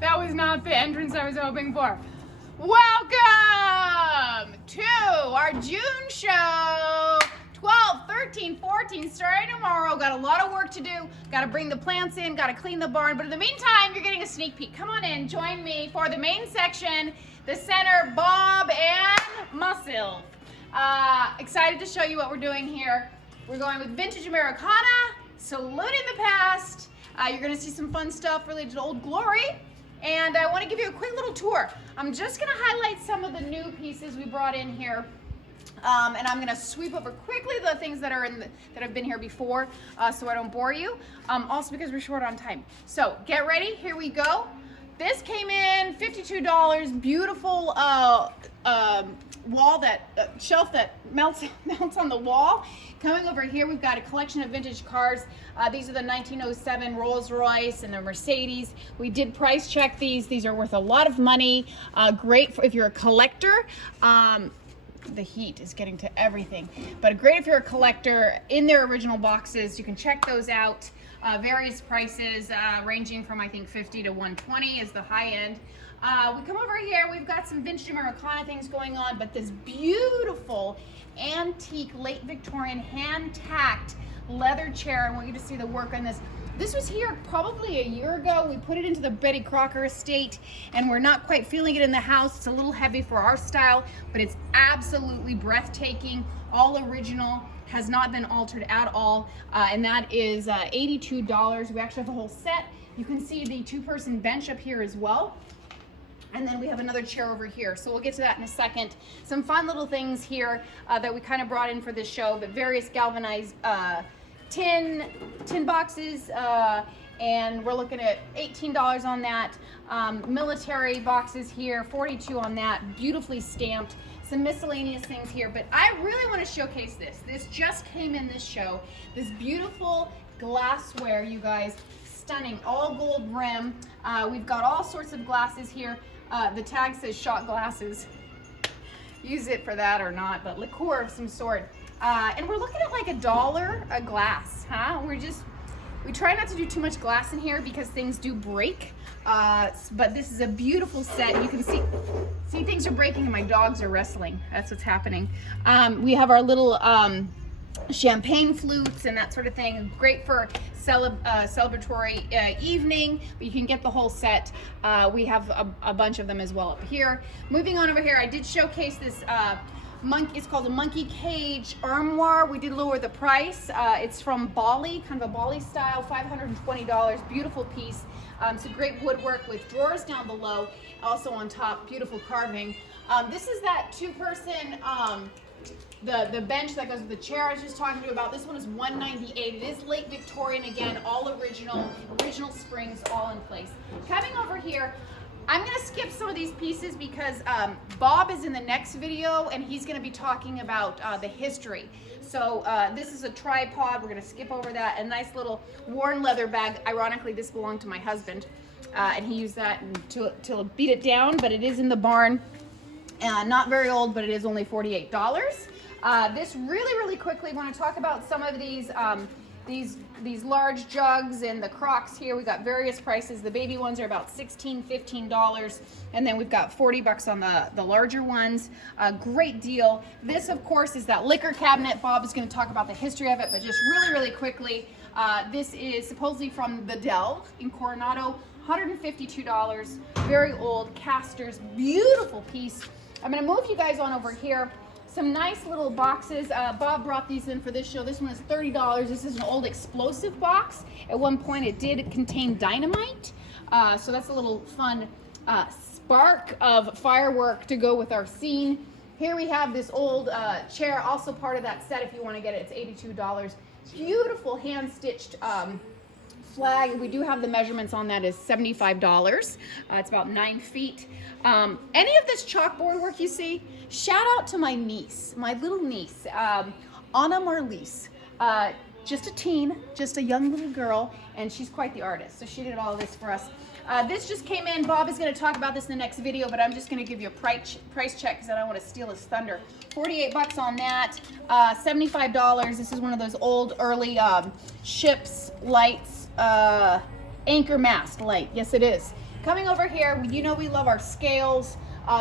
That was not the entrance I was hoping for. Welcome to our June show. 12, 13, 14, starting tomorrow. Got a lot of work to do. Got to bring the plants in, got to clean the barn. But in the meantime, you're getting a sneak peek. Come on in, join me for the main section, the center, Bob and myself. Excited to show you what we're doing here. We're going with vintage Americana, saluting the past. You're going to see some fun stuff related to Old Glory. And I want to give you a quick little tour. I'm just going to highlight some of the new pieces we brought in here. And I'm going to sweep over quickly the things that are that have been here before, so I don't bore you. Also because we're short on time. So get ready. Here we go. This came in $52. Beautiful wall shelf that mounts on the wall. Coming over here, we've got a collection of vintage cars. These are the 1907 Rolls Royce and the Mercedes. We did price check these. These are worth a lot of money. Great if you're a collector. The heat is getting to everything, but great if you're a collector. In their original boxes, you can check those out. Various prices ranging from I think 50 to 120 is the high end. We come over here, we've got some vintage Americana things going on, but this beautiful antique late Victorian hand-tacked leather chair. I want you to see the work on this. This was here probably a year ago. We put it into the Betty Crocker estate and we're not quite feeling it in the house. It's a little heavy for our style, but it's absolutely breathtaking. All original, has not been altered at all. And that is $82. We actually have a whole set. You can see the two-person bench up here as well. And then we have another chair over here. So we'll get to that in a second. Some fun little things here that we kind of brought in for this show, but various galvanized tin boxes, and we're looking at $18 on that. Military boxes here, $42 on that, beautifully stamped. Some miscellaneous things here, but I really want to showcase this. This just came in this show. This beautiful glassware, you guys, stunning, all gold rim. We've got all sorts of glasses here. The tag says shot glasses. Use it for that or not, but liqueur of some sort. And we're looking at like $1 a glass, huh? We try not to do too much glass in here because things do break. But this is a beautiful set. You can see things are breaking and my dogs are wrestling. That's what's happening. We have our little champagne flutes and that sort of thing. Great for celebratory evening, but you can get the whole set. We have a bunch of them as well up here. Moving on over here, I did showcase this it's called a monkey cage armoire. We did lower the price. It's from Bali, kind of a Bali style, $520. Beautiful piece. Some great woodwork with drawers down below. Also on top, beautiful carving. This is that two-person, the bench that goes with the chair I was just talking to you about. This one is $198. It is late Victorian again, all original springs, all in place. Coming over here, I'm going to skip some of these pieces because Bob is in the next video and he's going to be talking about the history. So this is a tripod. We're going to skip over that. A nice little worn leather bag. Ironically, this belonged to my husband and he used that to beat it down, but it is in the barn. Not very old, but it is only $48. This really quickly, I want to talk about some of these large jugs and the crocks here. We got various prices. The baby ones are about $16, $15, and then we've got $40 on the larger ones. Great deal. This, of course, is that liquor cabinet. Bob is going to talk about the history of it, but just really quickly, this is supposedly from the Dell in Coronado. $152. Very old casters. Beautiful piece. I'm going to move you guys on over here. Some nice little boxes. Bob brought these in for this show. This one is $30. This is an old explosive box. At one point it did contain dynamite. So that's a little fun spark of firework to go with our scene. Here we have this old chair, also part of that set if you want to get it. It's $82. Beautiful hand-stitched flag. We do have the measurements on that is $75. It's about 9 feet. Any of this chalkboard work you see, shout out to my niece, my little niece, Anna Marlise. Just a teen, just a young little girl, and she's quite the artist. So she did all of this for us. This just came in. Bob is going to talk about this in the next video, but I'm just going to give you a price check because I don't want to steal his thunder. $48 on that, $75. This is one of those old early ships lights, anchor mast light. Yes, it is. Coming over here, you know we love our scales.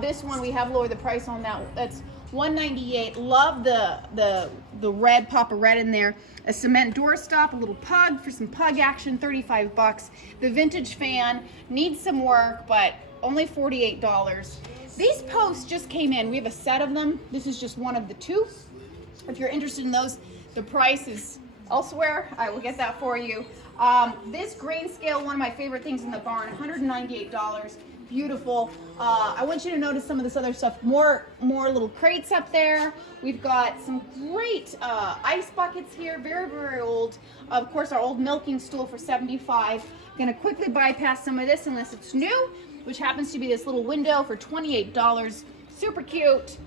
This one we have lowered the price on that. That's $198. Love the red, pop of red in there. A cement doorstop, a little pug for some pug action, 35 bucks. The vintage fan needs some work, but only $48. These posts just came in. We have a set of them. This is just one of the two. If you're interested in those, the price is elsewhere. I will get that for you. This grain scale, one of my favorite things in the barn, $198. Beautiful. I want you to notice some of this other stuff. More little crates up there. We've got some great ice buckets here. Very, very old. Of course, our old milking stool for $75. Gonna quickly bypass some of this unless it's new, which happens to be this little window for $28. Super cute.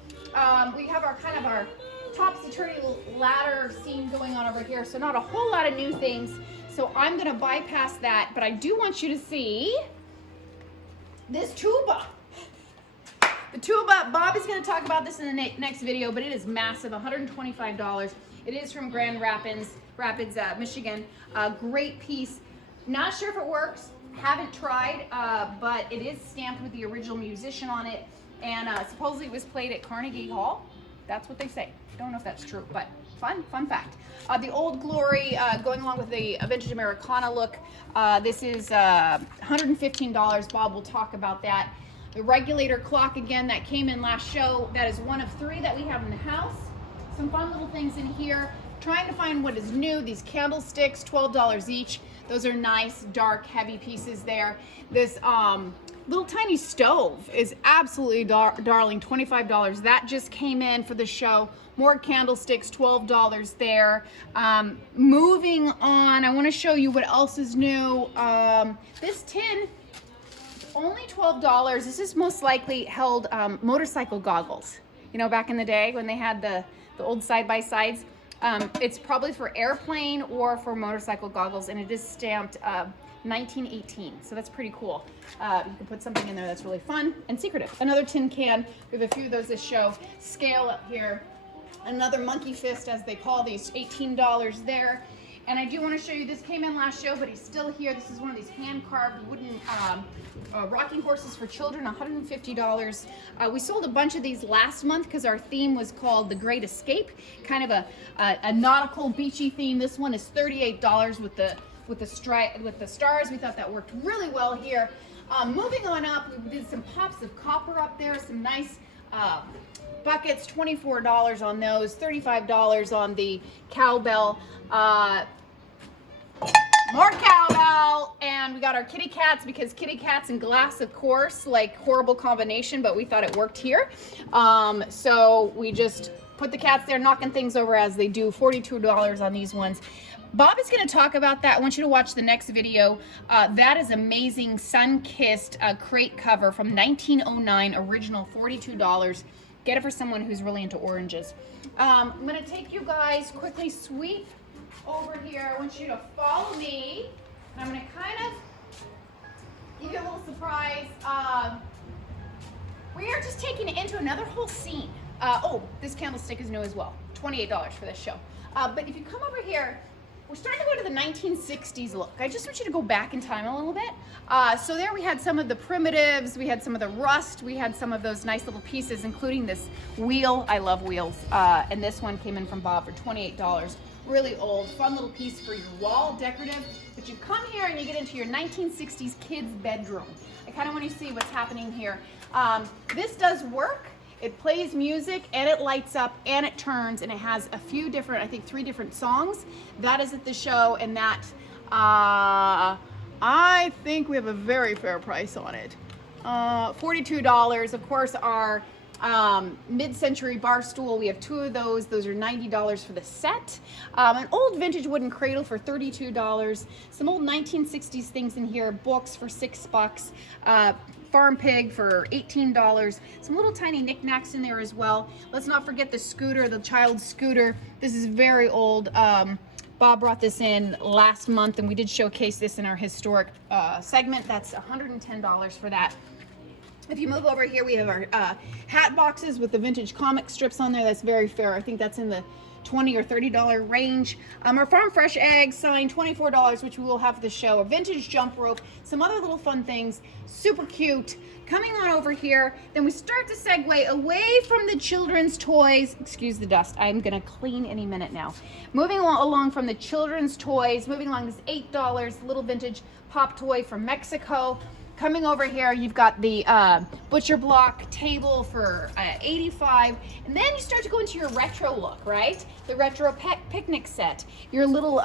We have our kind of our topsy-turvy ladder scene going on over here, so not a whole lot of new things. So I'm gonna bypass that, but I do want you to see this tuba. The tuba, Bob is going to talk about this in the next video, but it is massive, $125. It is from Grand Rapids, Michigan. Great piece. Not sure if it works, haven't tried, but it is stamped with the original musician on it, and supposedly it was played at Carnegie Hall. That's what they say. Don't know if that's true, but fun fact. The Old Glory, going along with the vintage Americana look. This is $115. Bob will talk about that. The regulator clock, again, that came in last show. That is one of three that we have in the house. Some fun little things in here. Trying to find what is new. These candlesticks, $12 each. Those are nice, dark, heavy pieces there. This little tiny stove is absolutely darling, $25. That just came in for the show. More candlesticks, $12 there. Moving on, I want to show you what else is new. This tin, only $12. This is most likely held motorcycle goggles. You know, back in the day when they had the old side-by-sides. It's probably for airplane or for motorcycle goggles, and it is stamped 1918, so that's pretty cool. You can put something in there that's really fun and secretive. Another tin can, we have a few of those this show. Scale up here. Another monkey fist, as they call these, $18 there. And I do want to show you, this came in last show, but he's still here. This is one of these hand-carved wooden rocking horses for children, $150. We sold a bunch of these last month because our theme was called The Great Escape, kind of a nautical, beachy theme. This one is $38 with the stars. We thought that worked really well here. Moving on up, we did some pops of copper up there, some nice buckets, $24 on those, $35 on the cowbell. More cowbell, and we got our kitty cats, because kitty cats and glass, of course, like horrible combination, but we thought it worked here. So we just put the cats there, knocking things over as they do. $42 on these ones. Bob is going to talk about that. I want you to watch the next video. That is amazing sun-kissed crate cover from 1909, original, $42. Get it for someone who's really into oranges. I'm going to take you guys, quickly sweep over here. I want you to follow me. And I'm going to kind of give you a little surprise. We are just taking it into another whole scene. Oh, this candlestick is new as well. $28 for this show. But if you come over here, we're starting to go to the 1960s look. I just want you to go back in time a little bit. So there we had some of the primitives, we had some of the rust, we had some of those nice little pieces, including this wheel. I love wheels. And this one came in from Bob for $28. Really old, fun little piece for your wall, decorative. But you come here and you get into your 1960s kids' bedroom. I kind of want you to see what's happening here. This does work. It plays music, and it lights up, and it turns, and it has a few different, I think 3 different songs. That is at the show, and that, I think we have a very fair price on it. $42. Of course, our mid-century bar stool, we have 2 of those. Those are $90 for the set. An old vintage wooden cradle for $32. Some old 1960s things in here, books for $6. Farm pig for $18. Some little tiny knickknacks in there as well. Let's not forget the scooter, the child's scooter. This is very old. Bob brought this in last month, and we did showcase this in our historic segment. That's $110 for that. If you move over here, we have our hat boxes with the vintage comic strips on there. That's very fair. I think that's in the $20 or $30 range. Our farm fresh eggs selling $24, which we will have for the show. A vintage jump rope, some other little fun things, super cute. Coming on over here, then we start to segue away from the children's toys. Excuse the dust, I'm gonna clean any minute now. Moving along from the children's toys, moving along this $8 little vintage pop toy from Mexico. Coming over here, you've got the butcher block table for $85, and then you start to go into your retro look, right? The retro picnic set, your little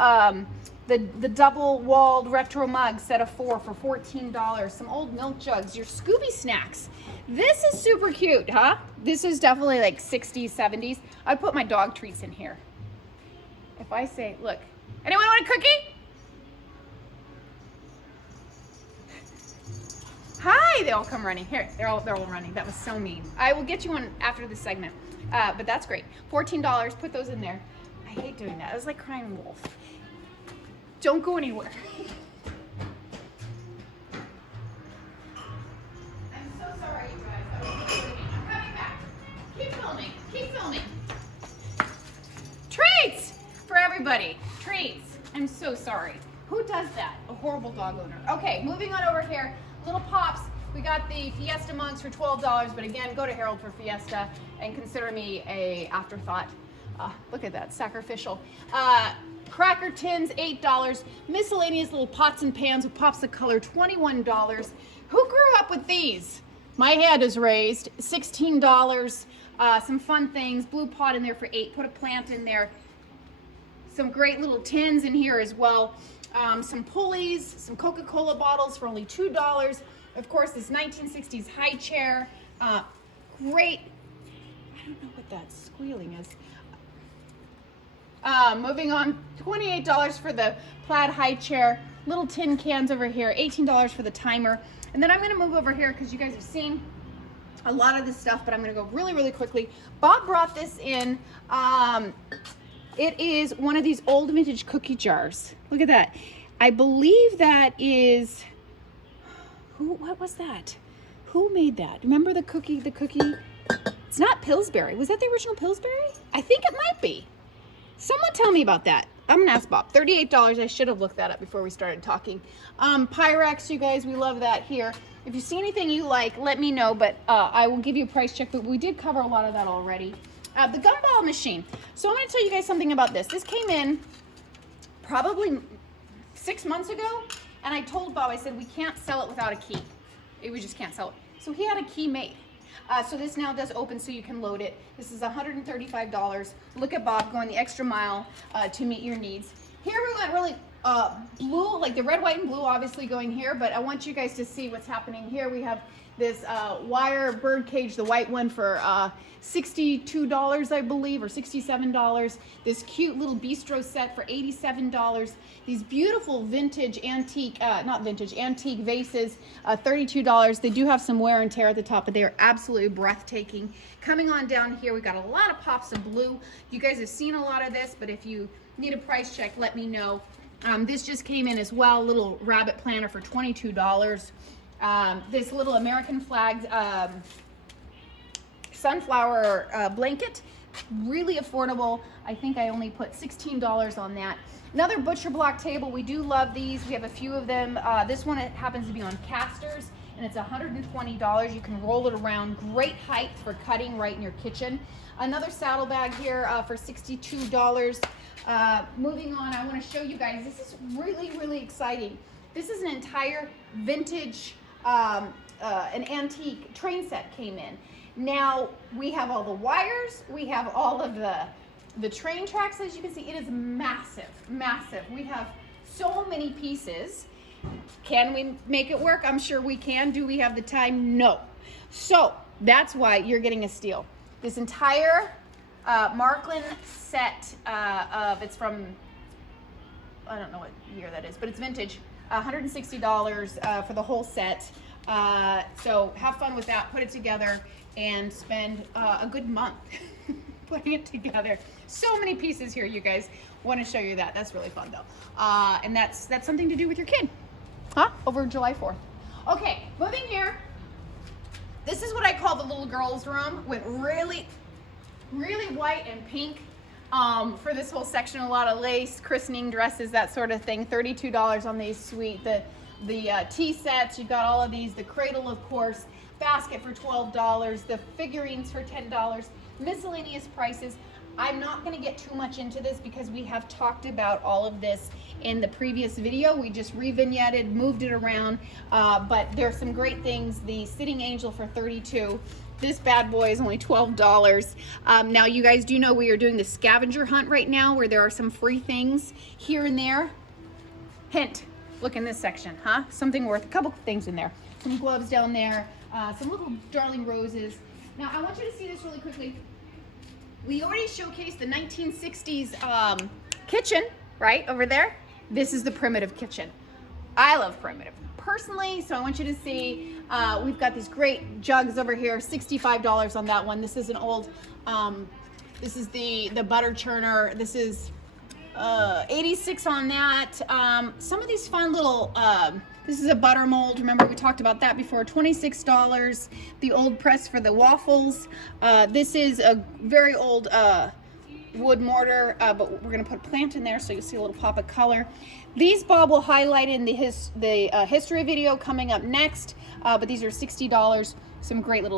the double-walled retro mug set of 4 for $14. Some old milk jugs, your Scooby snacks. This is super cute, huh? This is definitely like 60s, 70s. I'd put my dog treats in here. If I say, look, anyone want a cookie? Hi, they all come running. Here, they're all running. That was so mean. I will get you one after this segment, but that's great. $14, put those in there. I hate doing that. It was like crying wolf. Don't go anywhere. I'm so sorry, you guys. I'm coming back. Keep filming. Keep filming. Treats for everybody. Treats. I'm so sorry. Who does that? A horrible dog owner. Okay, moving on over here. Little pops. We got the Fiesta mugs for $12, but again, go to Harold for Fiesta and consider me a afterthought. Look at that, sacrificial. Cracker tins, $8. Miscellaneous little pots and pans with pops of color, $21. Who grew up with these? My hand is raised, $16. Some fun things, blue pot in there for $8. Put a plant in there. Some great little tins in here as well. Some pulleys, some Coca-Cola bottles for only $2. Of course, this 1960s high chair. Great. I don't know what that squealing is. Moving on, $28 for the plaid high chair. Little tin cans over here, $18 for the timer. And then I'm going to move over here because you guys have seen a lot of this stuff, but I'm going to go really, really quickly. Bob brought this in. It is one of these old vintage cookie jars. Look at that. I believe that is, what was that? Who made that? Remember the cookie? It's not Pillsbury. Was that the original Pillsbury? I think it might be. Someone tell me about that. I'm gonna ask Bob. $38. I should have looked that up before we started talking. Pyrex, you guys, we love that here. If you see anything you like, let me know, but I will give you a price check, but we did cover a lot of that already. The gumball machine. So I'm going to tell you guys something about this. This came in probably 6 months ago, and I told Bob, I said, we can't sell it without a key. We just can't sell it. So he had a key made. So this now does open so you can load it. This is $135. Look at Bob going the extra mile to meet your needs. Here we went really blue, like the red, white, and blue obviously going here, but I want you guys to see what's happening here. We have this wire bird cage, the white one for $62, I believe, or $67. This cute little bistro set for $87. These beautiful vintage antique, antique vases, $32. They do have some wear and tear at the top, but they are absolutely breathtaking. Coming on down here, we got a lot of pops of blue. You guys have seen a lot of this, but if you need a price check, let me know. This just came in as well, little rabbit planter for $22. This little American flagged sunflower blanket, really affordable. I think I only put $16 on that. Another butcher block table. We do love these. We have a few of them. This one, it happens to be on casters, and it's $120. You can roll it around. Great height for cutting right in your kitchen. Another saddlebag here for $62. Moving on, I want to show you guys. This is really, really exciting. This is an entire vintage, an antique train set came in. Now, we have all the wires. We have all of the train tracks. As you can see, it is massive, massive. We have so many pieces. Can we make it work? I'm sure we can. Do we have the time? No. So that's why you're getting a steal. This entire Marklin set it's from, I don't know what year that is, but it's vintage. $160 for the whole set. So have fun with that. Put it together and spend a good month putting it together. So many pieces here, you guys. Want to show you that. That's really fun, though. And that's something to do with your kid, huh? Over July 4th. Okay, moving here. This is what I call the little girls' room with really, really white and pink for this whole section. A lot of lace, christening dresses, that sort of thing. $32 on these sweet. The tea sets, you've got all of these. The cradle, of course. Basket for $12. The figurines for $10. Miscellaneous prices. I'm not going to get too much into this because we have talked about all of this in the previous video. We just re-vignetted, moved it around, but there's some great things. The sitting angel for $32. This bad boy is only $12. Now you guys do know we are doing the scavenger hunt right now where there are some free things here and there. Hint, look in this section, huh? Something worth a couple things in there. Some gloves down there, some little darling roses. Now I want you to see this really quickly. We already showcased the 1960s kitchen, right over there. This is the primitive kitchen. I love primitive personally, so I want you to see, we've got these great jugs over here, $65 on that one. This is an old, this is the butter churner. This is 86 on that. Some of these fun little, this is a butter mold. Remember we talked about that before, $26. The old press for the waffles. This is a very old wood mortar, but we're gonna put a plant in there so you'll see a little pop of color. These Bob will highlight in the history video coming up next, but these are $60. Some great little